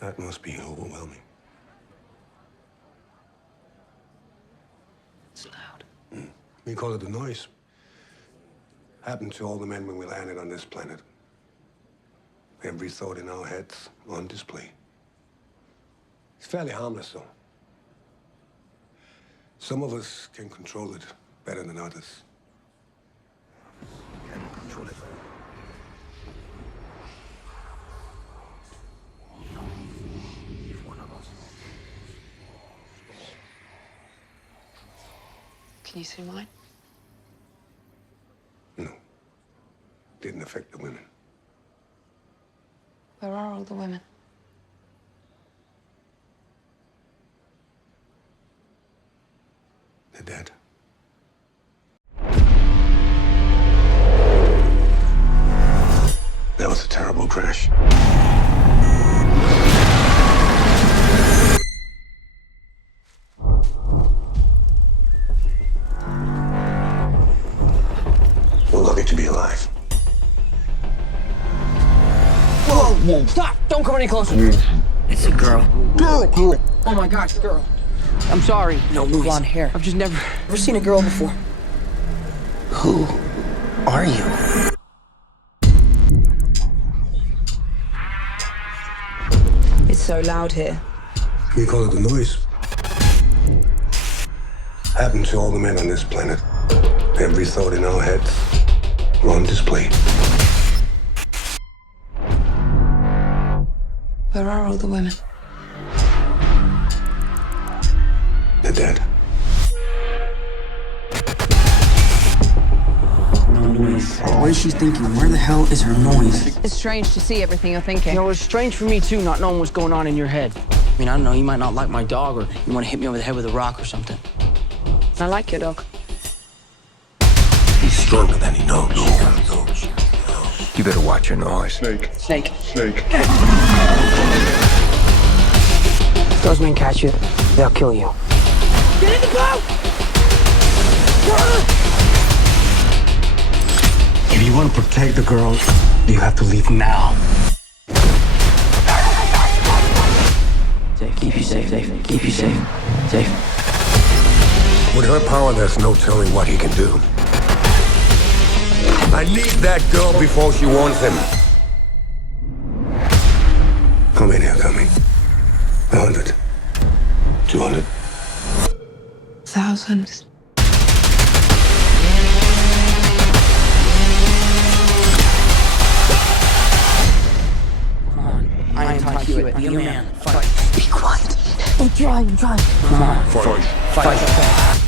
That must be overwhelming. It's loud. We call it the noise. Happened to all the men when we landed on this planet. Every thought in our heads on display. It's fairly harmless, though. Some of us can control it better than others. Can control it. One of us. Can you see mine? No. Didn't affect the women. Where are all the women? They're dead. That was a terrible crash. We're lucky to be alive. Whoa, whoa, stop! Don't come any closer. It's a girl. Girl! Oh my gosh, girl. I'm sorry. No blonde hair. I've just never seen a girl before. Who are you? It's so loud here. We call it the noise. Happened to all the men on this planet. Every thought in our heads were on display. Where are all the women? They're dead. No noise. What is she thinking? Where the hell is her noise? It's strange to see everything you're thinking. You know, it's strange for me too, not knowing what's going on in your head. I mean, I don't know, you might not like my dog, or you want to hit me over the head with a rock or something. I like your dog. He's stronger than he knows. You better watch your noise. Snake. Snake. If those men catch you, they'll kill you. Get in the boat! If you want to protect the girl, you have to leave now. Safe, keep you safe, keep you safe. With her power, there's no telling what he can do. I need that girl before she wants him. How many are coming? 100? 200? Thousands. Come on, I am taught you it. Be a man. Fight. Be quiet. I'm trying. Come on. Fight. Fight.